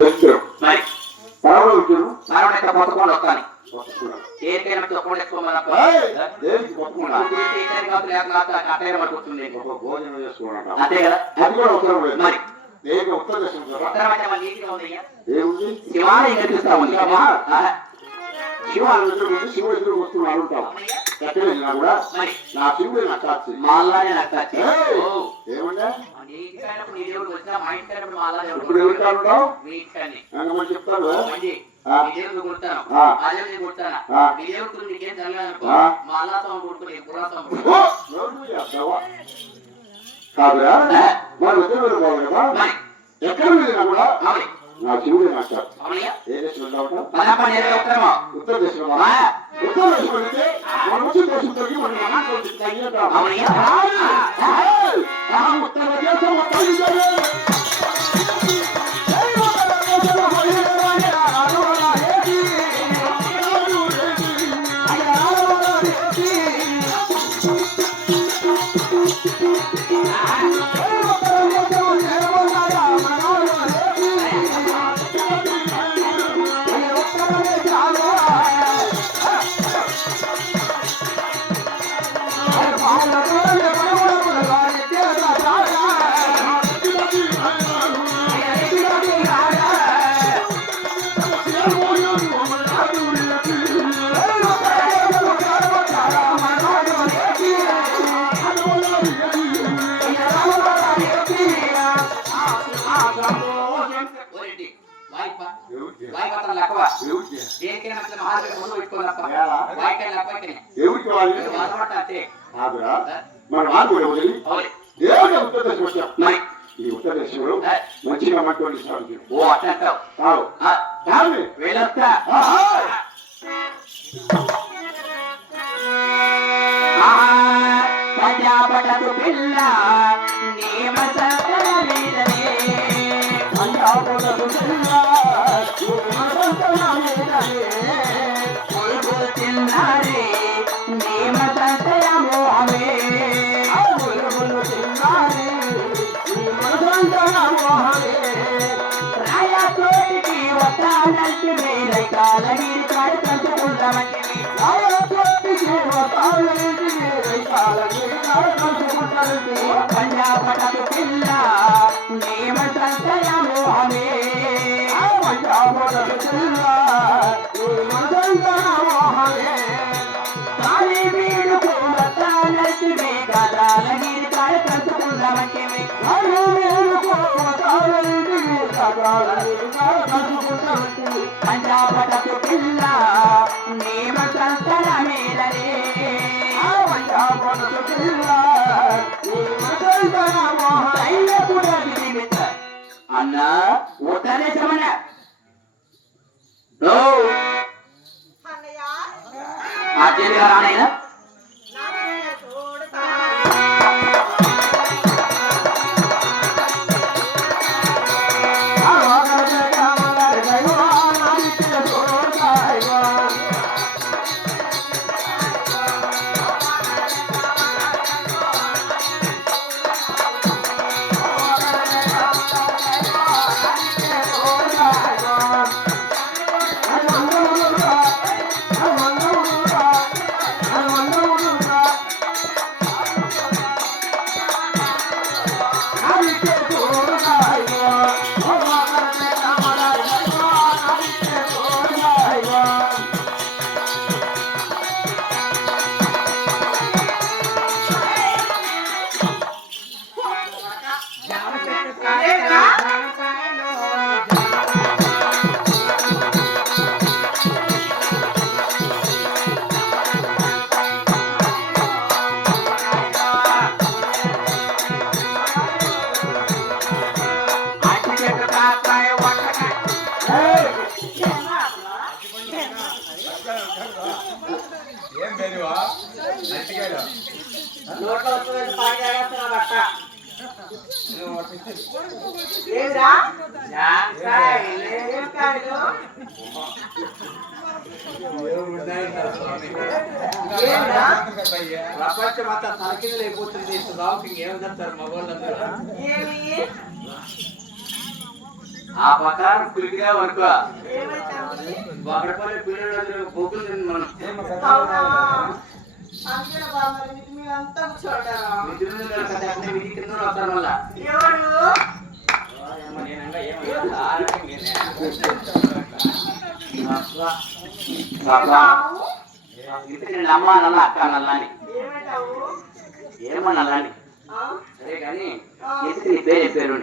మరి సరవణ కొత్తకుండా వస్తాను ఏరికైనా తొక్కకుండా ఎక్కువ అంతే కదా మరి శివాలయం కనిపిస్తా ఉంది శివుడు వస్తున్నాడు ఉంటావు ఎక్కడ వెళ్ళినా కూడా నా శివుడు నాకు మాలానే నాకు ఏమన్నా ఇప్పుడు చెప్తాడు దేవుడు కొడతాను అదే కొడతాను దేవుడు నీకేం జరగదు మాలా సొమ్ము కొడుకుని కాదురా వాళ్ళు ఎక్కడ వెళ్ళినా కూడా నా శివుడే నాకు ఏ దేశంలో ఉత్తర దేశంలో ఉత్తర దేశంలో వెళ్తే మన వచ్చి దేశం తగ్గి మన ఉత్తర దేశం మంచిగా మాట్లాడి ఓ అట్లా వెళ్ళొస్తా ప్రజాపటకు పిల్ల తిన్నారే రాయతోటికి వతానంటే వేరే కాలగిరి కాడు కంచుకుంటామంటే పంజాబటకు పిల్ల నేమంతయము హమే పంజాబటకు పిల్ల కాలి వీడుకు వతానంటే కాలగిరి కాడు కంచుకుంటామంటే పంజాబటకు పిల్ల నేమంతర మేలరే పంజాబటకు పిల్ల అన్న ఉత్తరే సమన రానైనా ప్రపంచమంతా తలకిందులు అయిపోతుంది. రావుకి ఏమి చెప్తారు మగవాళ్ళందరూ? ఆ ప్రకారం కులికిదే వరకు ఏమైతుంది? ఒకటిపల్లి పిల్లలు బొగ్గులు తింది మనం అవునా? అందుకే బాబు మరి మీకు మీరంతా కూర్చోంటారా? విధి మీద కదా అంటే విధి కింద వస్తారు మళ్ళా ఎవరు? బాబు అమ్మ నల్ల అక్క నల్లని ఏమంటావు? ఏమో నల్లని ఆ? సరే కానీ ఎందుకు నీ పేరు పేరు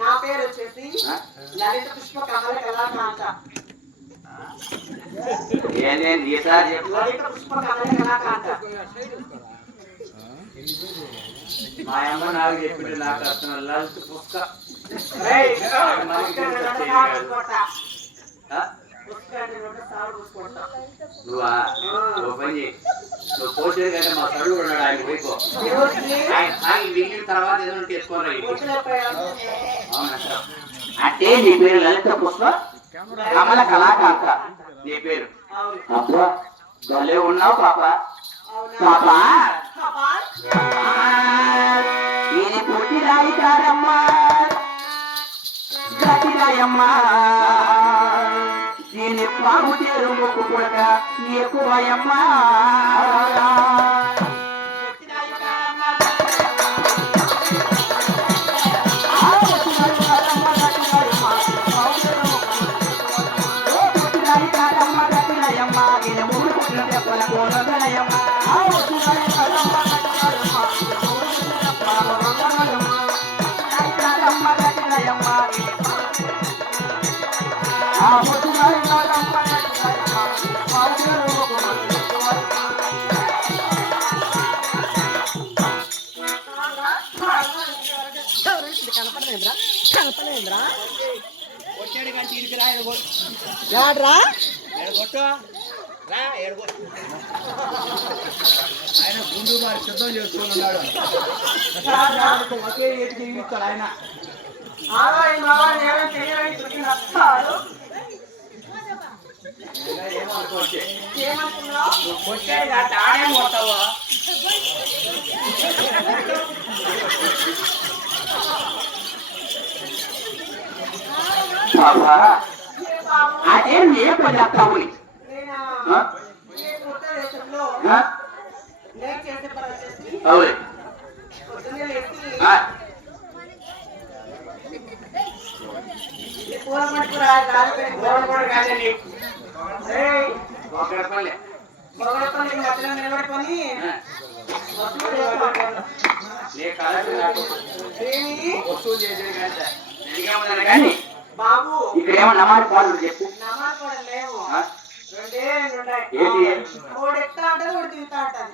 నా పేరు వచ్చేసి లలిత పుష్ప కమల కళాకాంత. ఏదేంది ఈసారి చెప్పు లలిత పుష్ప కమల కళాకాంత. మా అమ్మ నాకు చెప్పిండు నాకు అర్థం లలిత పుష్క ఏయ్, పుష్క అంటే రెండు సార్లు పూసుకుంటా. ఆ? పుష్క అంటే రెండు సార్లు పూసుకుంటా. నువ్వా ఓ పని చేయి. నువ్వు పోసేది కంటే మా సరుడు ఉన్నాడు ఆయన పోయిపో ఎవరికి? ఆయన మిగిలిన తర్వాత ఏదో తెచ్చుకోరా వదిలేపోయాను. అంటే నీ పేరు లలిత పుష్ప కమల కళాకాంత నీ పేరు అవును. అబ్బా భలే ఉన్నావు పాప అవునా? పాప పాపా? ఈయన పుట్టిరాయి కాదమ్మా గతిరాయమ్మా దీని పాము చేరు మొక్కు పుడక ఎక్కువయమ్మా కనపడేంద్రా? రాడ్రా? ఆయన గుండు మరి సిద్ధం చేసుకున్నాడు ఒకే ఏటి జీవిస్తాడు ఆయన ఏమనుకోవచ్చు ఏమనుకున్నావు? నువ్వు కొట్టేది అంటే ఆడే పోతావా ఏ బాబు? అదే ఏ పని చెప్తావు నేనా? ఆ? ఈ ఉత్తరదేశంలో నేను చేసే పని వచ్చేసి అవును పొద్దున్నే లేచి ఈ పూల మట్టుకు రాలిపోయింది. ఏయ్, ఒకరి పని మొగలి పని మధ్యలో నిలబడుకొని వసూలు చేసుకోవాలి. నీ కళకు నాకు ఏమి? వసూలు చేసేది కంటే నేనేమన్నా కానీ బాబు ఇక్కడ ఏమో నమాజ్ పాలు చెప్పు నమాజ్ కూడా లేవు. ఆ? రెండే రెండు ఉన్నాయి. ఏంటి? ఒకటి ఎక్కుతా అంటది, ఒకటి దిగుతా అంటది.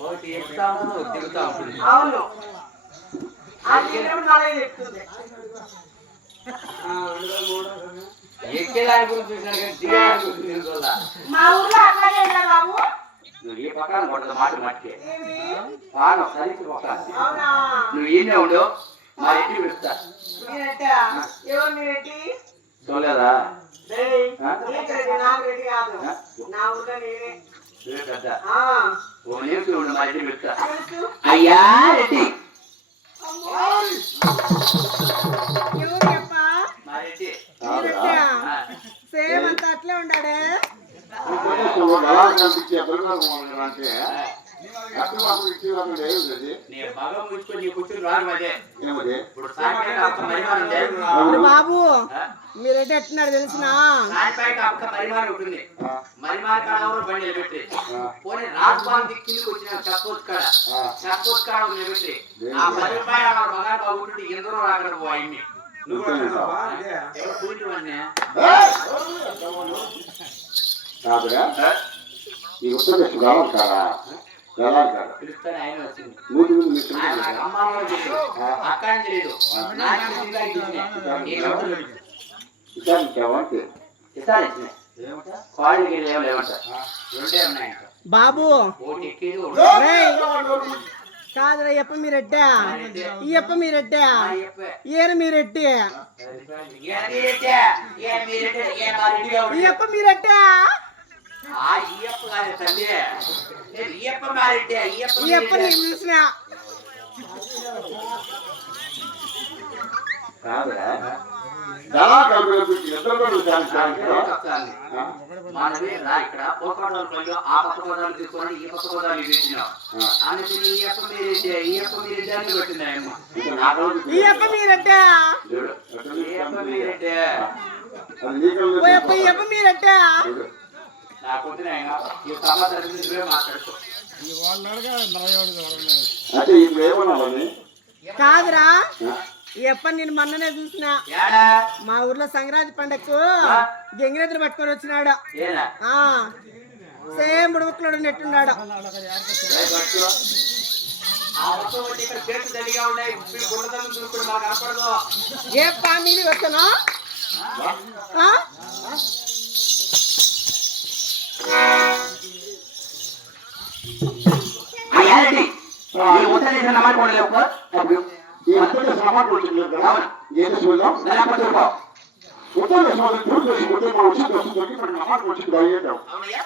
ఒకటి ఎక్కుతా ఉంటుంది ఒకటి దిగుతా ఉంటుంది అవును. ఆ దిగినప్పుడు నాలుగైదు ఎక్కుతుంది. ఎక్కేదాని గురించి చూసినా కానీ దిగేదాని గురించి తెలుసుకోవాలా మా ఊర్లో అట్లాగే ఉందా బాబు? నువ్వు ఏ పక్కన కొట్టదు మాట మట్టికే ఏమి? బాగా సరికి పక్కన అవునా? నువ్వు ఈయనే ఉండు మా ఇంటికి పిలుస్తా మీరెట్ట? ఎవరు మీరెట్టి? చూడలేదా ఏయ్, ఆ? నీకు రెడ్డి, నాకు రెడ్డి కాదు. ఆ? నా ఊర్లో నేనే. నువ్వే పెద్ద ఆ, ఓ నిమిషం ఉండు మా ఇంటికి పిలుస్తా తెలుసు. అయ్యా రెడ్డి అమ్మో. ఎవరు చెప్ప? మా రెడ్డి మీరెట్టా? ఆ. సేమ్ అంతా అట్లే ఉండాడే. ఎలా కనిపించే పిల్లలు అంటే ఎక్కడ మాకు ఇచ్చేవాళ్ళు లేదు నీ మగ ముచ్చుకొని నీ కూర్చుని రాను అదే ఏమది ఇప్పుడు సాయంకాలం అక్క పరిమాణం లేదు మరి బాబు ఆ? మీరెట్ట ఎట్టున్నారు తెలిసిన? సాయంకాలం అక్క పరిమాణం ఉంటుంది మరిమాన కాడ ఎవరు బండి పెట్టి పోనీ రాజభవన్ దిక్కిందికి వచ్చిన చక్కోస్ కాడ చక్కోస్ కాడ నిలబెట్టి ఆ 10 రూపాయలు మగా బాగుంటుంది ఎందరో అక్కడ పోయింది నువ్వు ఎవరు కూర్చోవన్నీ కాదురా ఈ ఉత్తరదేశం కావాలి కాదా వెళ్ళాలి కాదా పిలుస్తానే ఆయన వచ్చింది నూటి ముందు మీకు ఆయన నాకు అమ్మ తెలియదు అక్క అని తెలియదు నాకు తెలియదు విచారించావంటే ఇస్తాను కాళ్ళకి లేవలేమంట రెండే ఉన్నాయంట బాబు ఒకటి ఎక్కేది రేయ్, కాదురా ఎప్ప మీరెట్టా? ఈ ఎప్ప మీరెట్టా? ఏరు మీరెట్టి? ఈ ఎప్ప మీరెట్టా? ఈ ఎప్ప నేను చూసిన. కాదురా ఎలా కలిపి ఇద్దరు కూడా చెప్తాను. మనమే రా ఇక్కడ పోకోటల పల్లె ఆ పక్క పదాలు తీసుకొని ఈ పక్క పదాలు వేసినాం అనేసి ఈ యొక్క మీరే అని పెట్టింది ఆయమ్మ. ఈ అప్ప మీరంటే ఈ యొక్క మీరంటే ఓ అప్ప ఈ అప్ప మీరంటే నాకు వద్దున ఈ సమాచారం నువ్వే మాట్లాడుకో. అంటే ఇప్పుడు ఏమన్నా కాదురా ఈ అప్ప నేను మొన్ననే చూసిన ఏడా మా ఊర్లో సంక్రాంతి పండగకు గంగిరెద్దులు పట్టుకొని వచ్చినాడు. ఏనా సేమ్ బుడబుక్కులోడు నెట్టున్నాడు. ఆ మొత్తం వచ్చి ఇక్కడ చేతులు తడిగా ఉన్నాయి గుండెలు చూసుకుని మాకు కనపడదు. ఏ పా మీది వస్తాను అయ్యారండి ఈ ఉత్తర నమ్మకం ఉండలేవు ఈ ఉత్తర సమాజం వచ్చింది ఏం చూద్దాం నెలపడుకో ఉత్తర సమాజం చూసి ఉత్తర వచ్చింది నమాజ్ వచ్చింది అయ్యేద్దాం అవునయ్యా